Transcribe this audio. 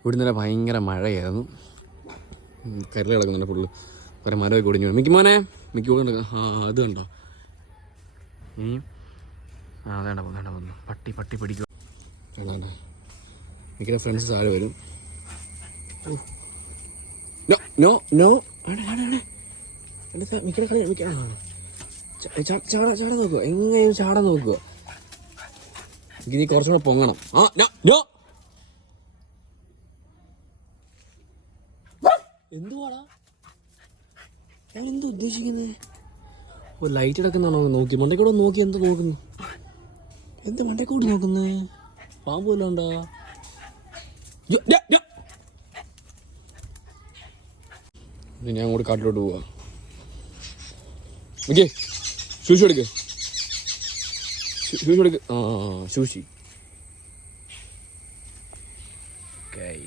ഇവിടെ ഇന്നലെ ഭയങ്കര മഴയായിരുന്നു. കരൽ കിടക്കുന്നുണ്ട് ഫുള്ള്. കുറേ മരമൊക്കെ കുടിഞ്ഞു. മിക്കുമോനെ മിക്കൂടെ അത് കണ്ടോ? അതേണ്ട പോന്നു പട്ടി പിടിക്കുക. വേണ്ട മിക്കിൻ്റെ ഫ്രണ്ട്സ് താഴെ വരും. നോ നോ മിക്കിനെ കളി ചാടാൻ നോക്കുക. എങ്ങനെയും ചാടാൻ നോക്കുക. നീ കുറച്ചുകൂടെ പൊങ്ങണം. എന്തുവാടാ ഞാൻ എന്താ ഉദ്ദേശിക്കുന്നത്? ലൈറ്റ് ഇടക്കുന്നാണോ നോക്കി? മണ്ടേക്കൂടെ നോക്കി എന്താ നോക്കുന്നു? എന്താ മണ്ടേക്കൂടെ നോക്കുന്നത്? പാമ്പ് വല്ലതും ഉണ്ടോ? ഞാൻ അങ്ങോട്ട് കാട്ടിലോട്ട് പോവാ. ഓക്കെ ഷൂഷി എടുക്ക്. ഷൂഷി